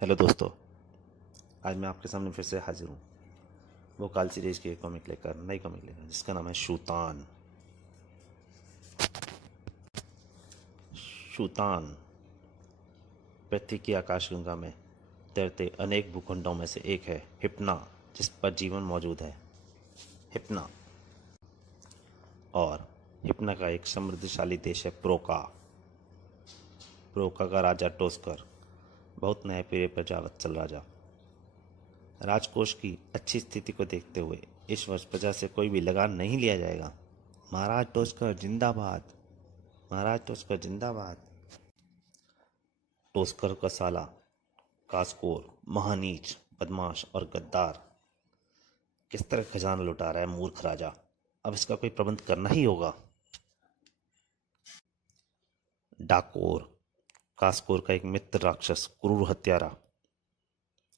Hello दोस्तों। आज मैं आपके सामने फिर से हाजिर हूँ वो काल सीरीज की एक नई कॉमिक लेकर जिसका नाम है शूतान। शूतान पृथ्वी की आकाशगंगा में तैरते अनेक भूखंडों में से एक है हिप्ना, जिस पर जीवन मौजूद है। हिप्ना और हिप्ना का एक समृद्धशाली देश है प्रोका। प्रोका का राजा टोस्कर बहुत न्यायप्रिय प्रजावत्सल राजा। राजकोष की अच्छी स्थिति को देखते हुए इस वर्ष प्रजा से कोई भी लगान नहीं लिया जाएगा। महाराज टोस्कर जिंदाबाद, महाराज टोस्कर जिंदाबाद। टोस्कर का साला कास्कोर महानीच, बदमाश और गद्दार किस तरह खजाना लुटा रहा है मूर्ख राजा। अब इसका कोई प्रबंध करना ही होगा। डाकोर कास्कोर का एक मित्र राक्षस, क्रूर हत्यारा।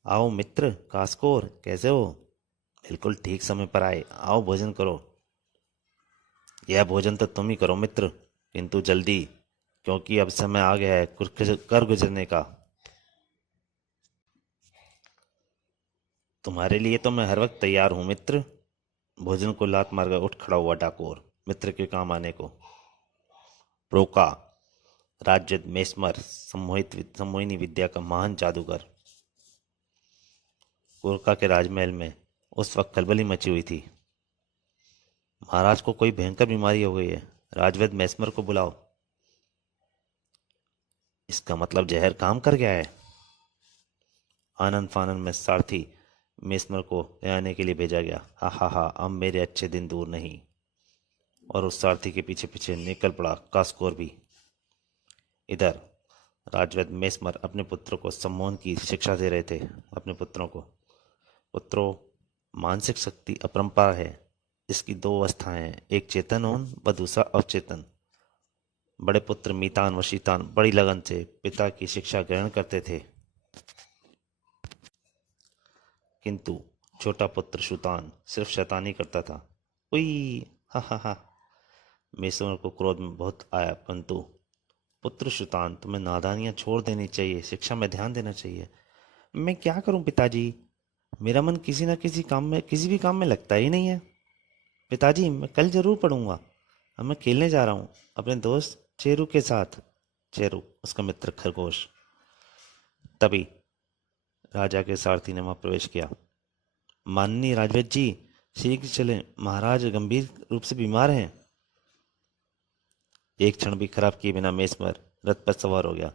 आओ मित्र कास्कोर, कैसे हो? बिल्कुल ठीक समय पर आए। आओ भोजन करो। यह भोजन तो तुम ही करो मित्र, किंतु जल्दी, क्योंकि अब समय आ गया है कर गुजरने का। तुम्हारे लिए तो मैं हर वक्त तैयार हूं मित्र। भोजन को लात मारकर उठ खड़ा हुआ डाकोर मित्र के काम आने को। प्रोका राज्य मेस्मर सम्मोहिनी विद्या का महान जादूगर। कुरका के राजमहल में उस वक्त खलबली मची हुई थी। महाराज को कोई भयंकर बीमारी हो गई है, राजवैद्य मेस्मर को बुलाओ। इसका मतलब जहर काम कर गया है। आनंद फानंद में सारथी मेस्मर को ले आने के लिए भेजा गया। हा हा हा, अब मेरे अच्छे दिन दूर नहीं। और उस सारथी के पीछे पीछे निकल पड़ा कास्कोर भी। इधर राजवैद्य मेस्मर अपने पुत्रों को सम्मोहन की शिक्षा दे रहे थे। अपने पुत्रों, मानसिक शक्ति अपरंपार है। इसकी दो अवस्थाएं हैं, एक चेतन होन व दूसरा अवचेतन। बड़े पुत्र मीतान व शीतान बड़ी लगन से पिता की शिक्षा ग्रहण करते थे, किंतु छोटा पुत्र शुतान सिर्फ शैतानी करता था। उई, हा हा हा। मेसमर को क्रोध में बहुत आया, परंतु पुत्र शुतान, तुम्हें नादानियां छोड़ देनी चाहिए, शिक्षा में ध्यान देना चाहिए। मैं क्या करूं पिताजी, मेरा मन किसी न किसी काम में, किसी भी काम में लगता ही नहीं है। पिताजी मैं कल जरूर पढ़ूंगा। अब मैं खेलने जा रहा हूँ अपने दोस्त चेरू के साथ। चेरू उसका मित्र खरगोश। तभी राजा के सारथी ने वहां प्रवेश किया। माननीय राजवैद्य जी, शीघ्र चलें, महाराज गंभीर रूप से बीमार हैं। एक क्षण भी खराब किए बिना मेस्मर रथ पर सवार हो गया।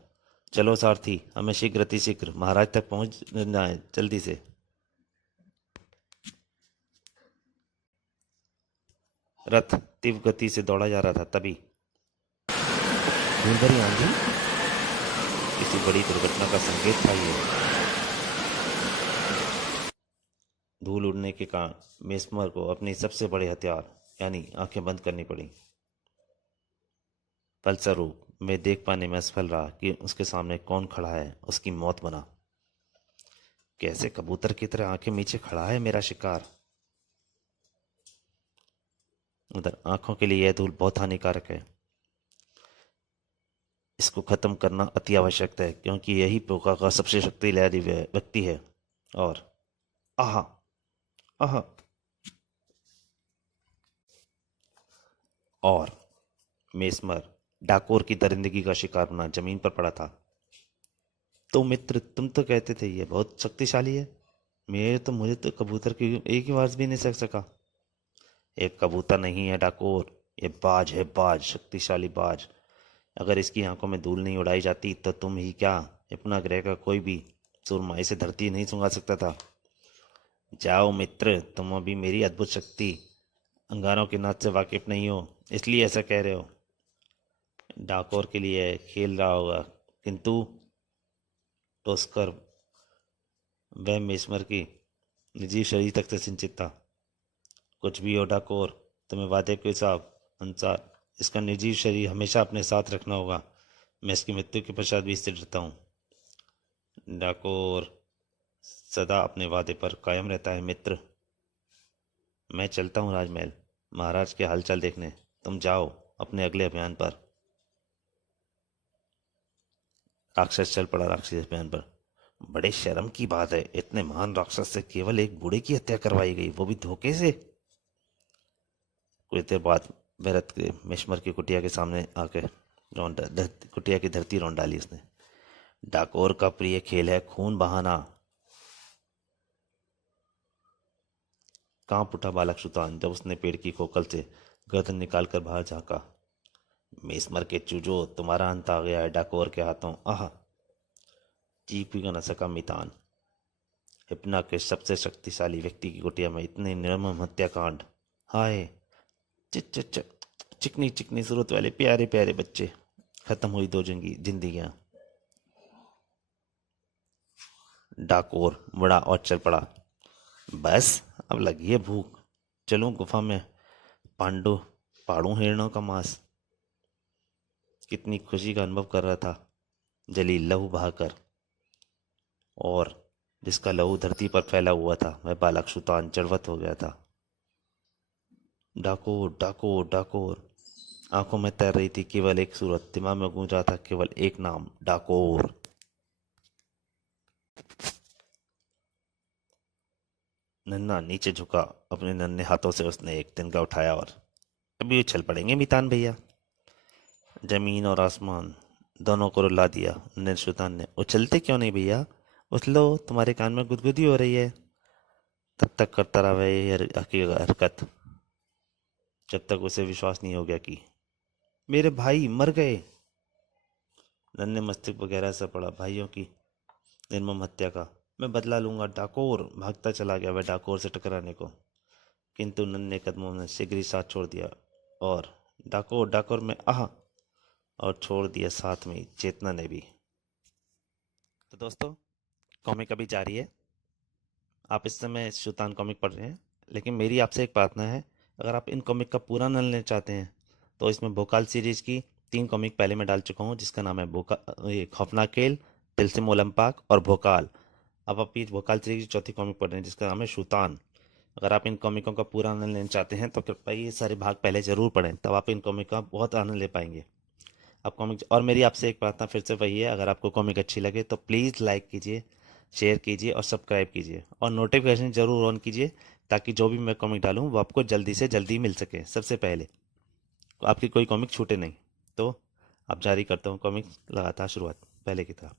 चलो सारथी, हमें शीघ्र अति शीघ्र महाराज तक पहुंचना है, जल्दी से। रथ तीव्र गति से दौड़ा जा रहा था। तभी धूल भरी आंधी, किसी बड़ी दुर्घटना का संकेत था ये। धूल उड़ने के कारण मेस्मर को अपनी सबसे बड़े हथियार यानी आंखें बंद करनी पड़ी। फलस्वरूप मैं देख पाने में असफल रहा कि उसके सामने कौन खड़ा है। उसकी मौत बना। कैसे कबूतर की तरह आंखें मीचे खड़ा है मेरा शिकार। उधर आंखों के लिए यह धूल बहुत हानिकारक है। इसको खत्म करना अति आवश्यक है, क्योंकि यही प्रोका का सबसे शक्तिशाली व्यक्ति है। और आहा, आहा। और मेस्मर डाकोर की दरिंदगी का शिकार बना जमीन पर पड़ा था। तो मित्र, तुम तो कहते थे ये बहुत शक्तिशाली है। मुझे तो कबूतर की एक ही आवाज भी नहीं सक सका। एक कबूतर नहीं है डाकोर, ये बाज है, बाज, शक्तिशाली बाज। अगर इसकी आंखों में धूल नहीं उड़ाई जाती तो तुम ही क्या, अपना ग्रह का कोई भी सुरमा इसे धरती नहीं सुंगा सकता था। जाओ मित्र, तुम अभी मेरी अद्भुत शक्ति अंगारों के नाच से वाकिफ नहीं हो, इसलिए ऐसा कह रहे हो। डाकोर के लिए खेल रहा होगा, किंतु टोस्कर वह मेस्मर की निजी शरीर तक से सिंचित था। कुछ भी हो डाकोर, तुम्हें वादे के हिसाब अनुसार इसका निर्जीव शरीर हमेशा अपने साथ रखना होगा। मैं इसकी मृत्यु के पश्चात भी इससे डरता हूँ। डाकोर सदा अपने वादे पर कायम रहता है मित्र। मैं चलता हूँ राजमहल महाराज के हालचाल देखने। तुम जाओ अपने अगले अभियान पर। राक्षस चल पड़ा राक्षसी अभियान पर। बड़े शर्म की बात है, इतने महान राक्षस से केवल एक बूढ़े की हत्या करवाई गई, वो भी धोखे से। कुछ देर बाद भरत के मेस्मर की कुटिया के सामने आके कुटिया की धरती रौंद डाली उसने। डाकोर का प्रिय खेल है खून बहाना। कांप उठा बालक सुतान जब उसने पेड़ की खोखल से गर्दन निकालकर बाहर झांका। मेस्मर के चूजो, तुम्हारा अंत आ गया है डाकोर के हाथों। आह! चीख भी न सका मितान। हिप्ना के सबसे शक्तिशाली व्यक्ति की कुटिया में इतने निर्मम हत्याकांड। हाय! चिच चिच चिकनी चिकनी सूरत वाले प्यारे प्यारे बच्चे। खत्म हुई दो जिंदगियां। डाकोर मुड़ा और चल पड़ा। बस अब लगी है भूख, चलूं गुफा में पांडु पाड़ू हिरणों का मांस। कितनी खुशी का अनुभव कर रहा था जलील लहू बहाकर, और जिसका लहू धरती पर फैला हुआ था वह बालक सुतान जड़वत हो गया था। डाकोर डाकोर डाकोर। आंखों में तैर रही थी केवल एक सूरत, दिमाग में गूंज रहा था केवल एक नाम, डाकोर। नन्हा नीचे झुका, अपने नन्हे हाथों से उसने एक तिनका उठाया और अभी उछल पड़ेंगे मितान भैया। जमीन और आसमान दोनों को रुला दिया निर्शुतान ने। उछलते क्यों नहीं भैया, उछलो, तुम्हारे कान में गुदगुदी हो रही है। तब तक करता रहा वह ये हरकत जब तक उसे विश्वास नहीं हो गया कि मेरे भाई मर गए। नन्हे मस्तिष्क वगैरह से पड़ा भाइयों की निर्मम हत्या का। मैं बदला लूंगा डाकोर। भागता चला गया वह डाकोर से टकराने को, किंतु नन्हे कदमों ने शीघ्र ही साथ छोड़ दिया और डाकोर डाकोर में आह और छोड़ दिया साथ में ही चेतना ने भी। तो दोस्तों, कॉमिक अभी जारी है। आप इस समय शैतान कॉमिक पढ़ रहे हैं, लेकिन मेरी आपसे एक प्रार्थना है, अगर आप इन कॉमिक का पूरा आनंद लेना चाहते हैं तो इसमें भोकाल सीरीज की 3 कॉमिक पहले मैं डाल चुका हूँ, जिसका नाम है ये खौफनाक खेल, तिलस्म ओलंपाक और भोकाल। अब आप ये भोकाल सीरीज की चौथी कॉमिक पढ़ रहे हैं जिसका नाम है शूतान। अगर आप इन कॉमिकों का पूरा आनंद लेना चाहते हैं तो कृपया ये सारे भाग पहले जरूर पढ़ें, तब आप इन कॉमिक का बहुत आनंद ले पाएंगे। आप कॉमिक, और मेरी आपसे एक प्रार्थना फिर से वही है, अगर आपको कॉमिक अच्छी लगे तो प्लीज़ लाइक कीजिए, शेयर कीजिए और सब्सक्राइब कीजिए और नोटिफिकेशन जरूर ऑन कीजिए, ताकि जो भी मैं कॉमिक डालूँ वो आपको जल्दी से जल्दी मिल सके, सबसे पहले आपकी कोई कॉमिक छूटे नहीं। तो अब जारी करता हूँ कॉमिक लगातार शुरुआत पहले की तरह।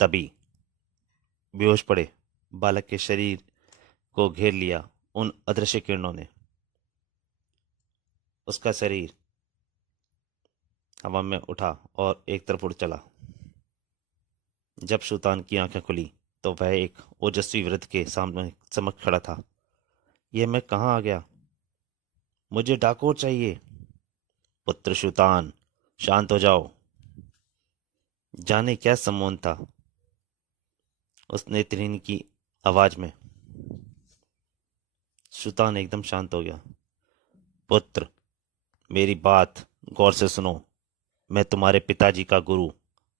तभी बेहोश पड़े बालक के शरीर को घेर लिया उन अदृश्य किरणों ने। उसका शरीर हवा में उठा और एक तरफ उड़ चला। जब सुल्तान की आंखें खुली तो वह एक ओजस्वी वृद्ध के सामने समक्ष खड़ा था। यह मैं कहाँ आ गया? मुझे डाकोर चाहिए। पुत्र सुल्तान, शांत हो जाओ। जाने क्या सम्मोहन था उस नेत्रहीन की आवाज में। सुल्तान एकदम शांत हो गया। पुत्र, मेरी बात गौर से सुनो। मैं तुम्हारे पिताजी का गुरु,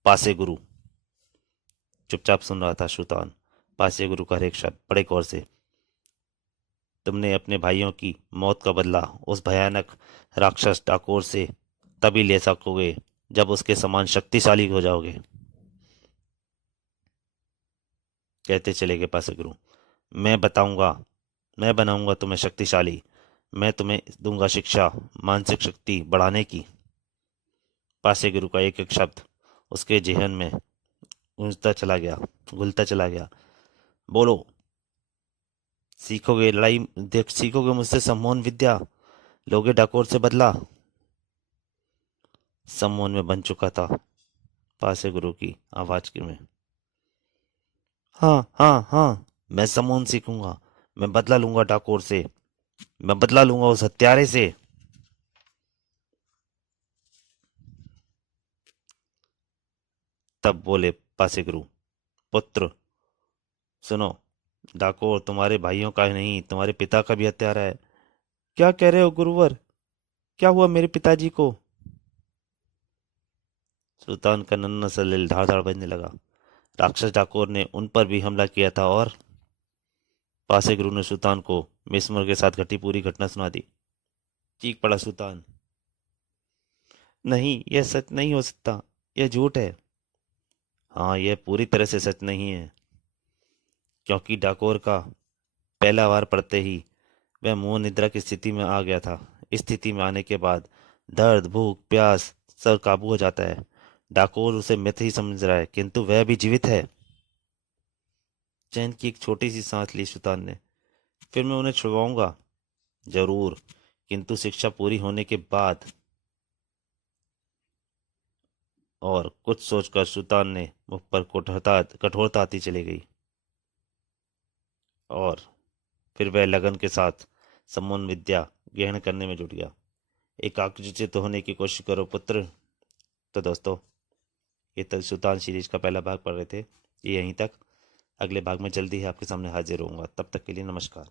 पासे गुरु। चुपचाप सुन रहा था सुल्तान पासे गुरु का हर एक शब्द बड़े गौर से। तुमने अपने भाइयों की मौत का बदला उस भयानक राक्षस डाकोर से तभी ले सकोगे जब उसके समान शक्तिशाली हो जाओगे। कहते चले गए पासे गुरु। मैं बताऊंगा, मैं बनाऊंगा तुम्हें शक्तिशाली। मैं तुम्हें दूंगा शिक्षा, मानसिक शक्ति बढ़ाने की। पासे गुरु का एक एक शब्द उसके जेहन में गूंजता चला गया, घुलता चला गया। बोलो, सीखोगे लड़ाई, देख सीखोगे मुझसे सम्मोहन विद्या, लोगे डाकोर से बदला। सम्मोहन में बन चुका था पासे गुरु की आवाज की में। हाँ हाँ हाँ, मैं सम्मोहन सीखूंगा, मैं बदला लूंगा डाकोर से, मैं बदला लूंगा उस हत्यारे से। तब बोले पासे गुरु, पुत्र सुनो, डाकोर तुम्हारे भाइयों का ही नहीं, तुम्हारे पिता का भी हत्यारा है। क्या कह रहे हो गुरुवर? क्या हुआ मेरे पिताजी को? सुल्तान का नन्हा सा दिल धाड़ धाड़ बजने लगा। राक्षस डाकोर ने उन पर भी हमला किया था और पासे गुरु ने सुल्तान को मिसमर के साथ घटी पूरी घटना सुना दी। चीख पड़ा सुल्तान, नहीं, यह सच नहीं हो सकता, यह झूठ है। हाँ, यह पूरी तरह से सच नहीं है, क्योंकि डाकोर का पहला वार पड़ते ही वह मोह निद्रा की स्थिति में आ गया था। इस स्थिति में आने के बाद दर्द, भूख, प्यास सब काबू हो जाता है। डाकोर उसे मृत ही समझ रहा है, किंतु वह भी जीवित है। चैन की एक छोटी सी सांस ली सुल्तान ने। फिर मैं उन्हें छुड़वाऊंगा, जरूर, किंतु शिक्षा पूरी होने के बाद। और कुछ सोचकर सुल्तान ने मुख पर कठोरता आती चली गई। और फिर वह लगन के साथ सम्मोहन विद्या ग्रहण करने में जुट गया। एकाग्रचित्त होने की कोशिश करो पुत्र। तो दोस्तों, ये तक सुल्तान सीरीज का पहला भाग पढ़ रहे थे, ये यहीं तक। अगले भाग में जल्दी ही आपके सामने हाजिर होऊंगा। तब तक के लिए नमस्कार।